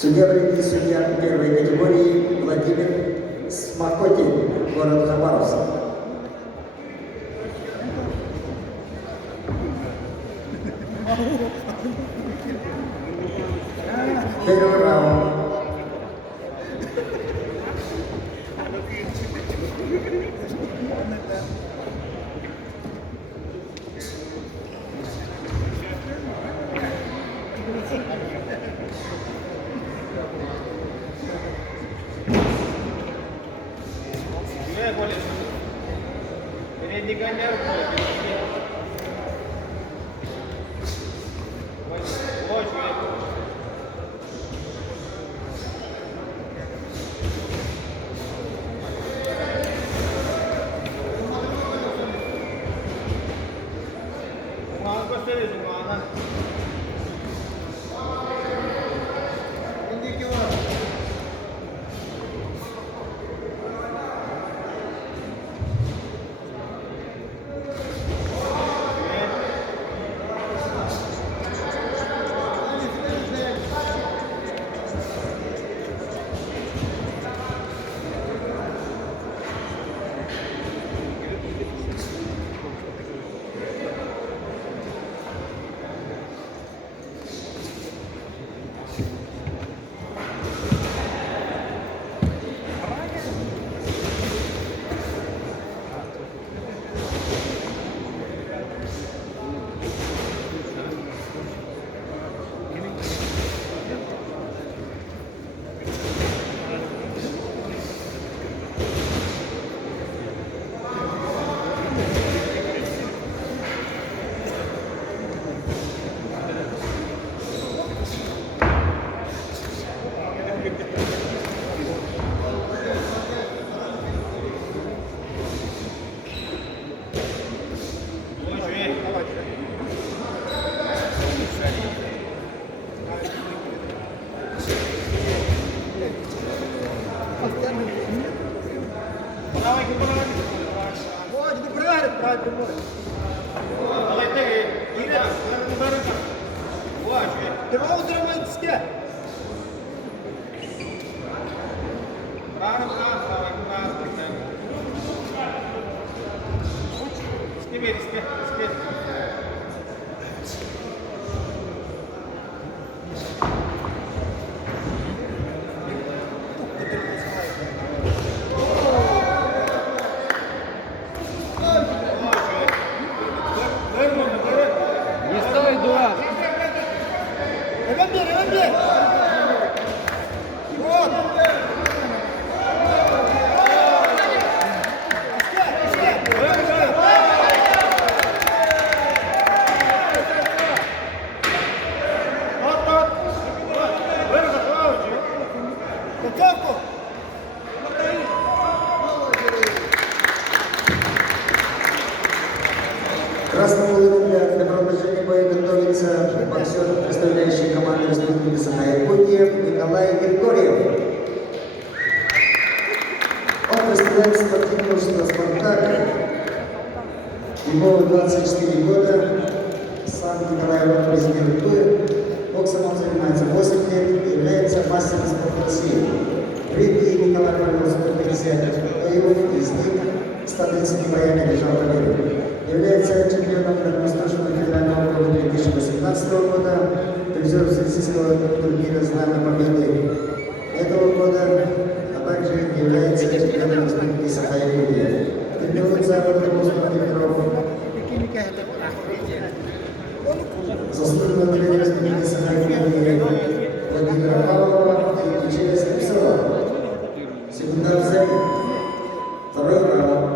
Судебный судья первой категории Владимир Смакотин, город Хабаровск. Первый раунд. Передний коня Красного полумя для продолжения боя готовится боксер, представляющий команду Республики Саха-Якутия Николай Григорьев. Он представляет спортивное общество «Спартак». Ему 24 года. Сам Николай репрезентует. Боксом он занимается 8 лет и является мастером спорта России. В ринге Николай провел 150 боев, из них 130 боями одержал победу. Является чемпионом Дальневосточного федерального округа 2018 года, призер всероссийского турнира «Знамя Победы» этого года, а также является чемпионом Республики Саха-Якутия. Тренируется в руководстве тренеров заслуженного тренера Республики Саха-Якутия Владимира Павлова и Ключея Слепцова. Секунда взять. Второй раунд.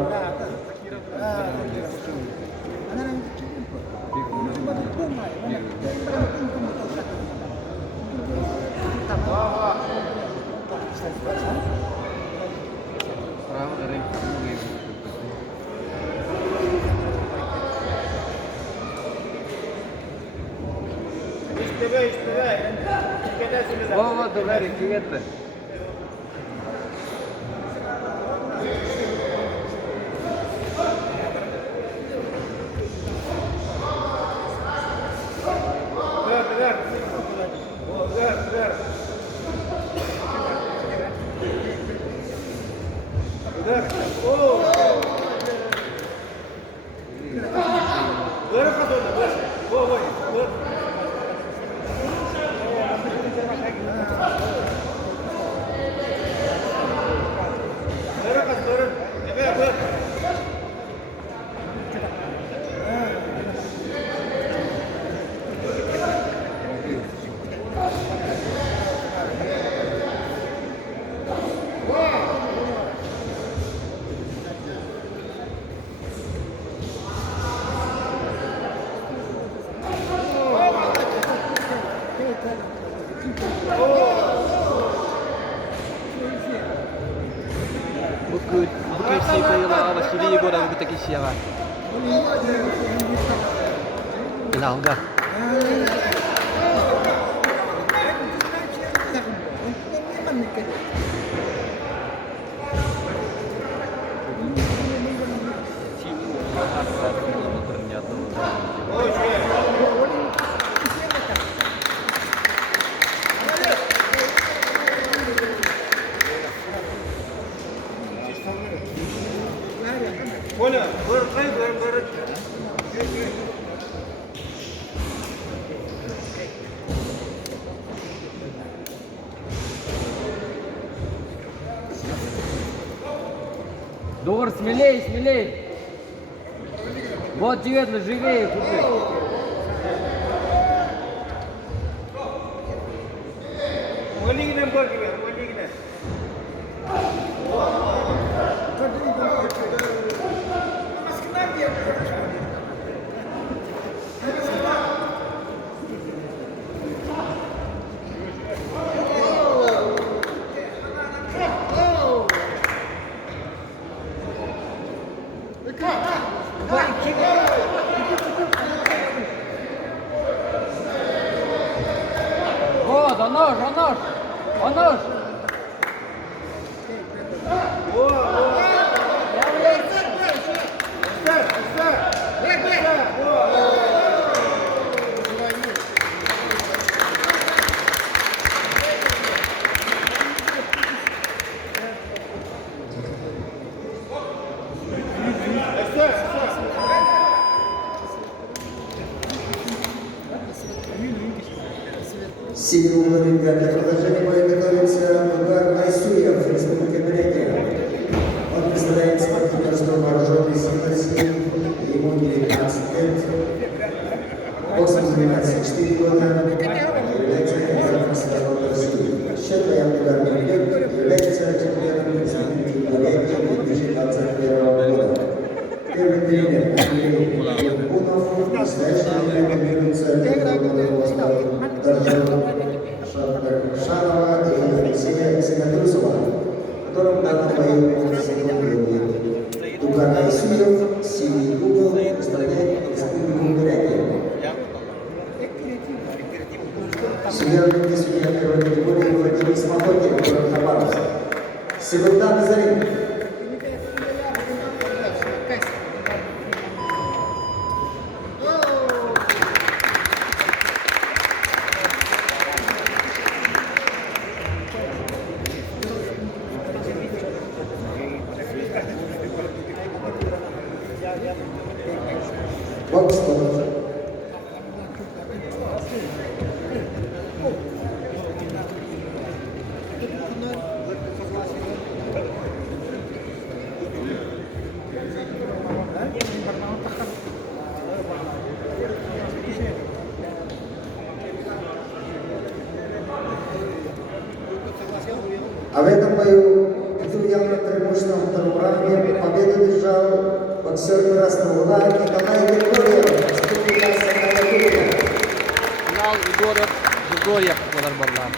Vamos a tocar el siguiente. Buku isi kaya lah sili gua dah kita kisi apa. Hilang dah. Дор, смелей, смелей. Вот Светлый, живее, купи. Вот, он нож, он нож, он нож. Синий угол ребят. Для продолжения боя готовится Дугар Айсуев, Республика Бурятия. Он представляет спортивное вооруженные силы России. Ему 19 лет. Боксом занимается 4 года. Является кандидатом в состав России. Счет военный ударный бег является чемпионом Республики Бурятия 2021 года. Первый тренер Андрей Якунов. Настоящий тренер тренируется Шарова и Алексея Сингатрусова, которым в данном бою сегодня Дугар Айсуев, синий угол, представляет Республику Бурятия. Судья первой категории Владимир Смокотин, город Хабаровск. Сегодня Назарин. Бокс спорт. А в этом бою в явно преимуществом втором раунде победу держал боксер красного угла Николай Григорьев. Final Егоров Григорьев, Калар Барлам.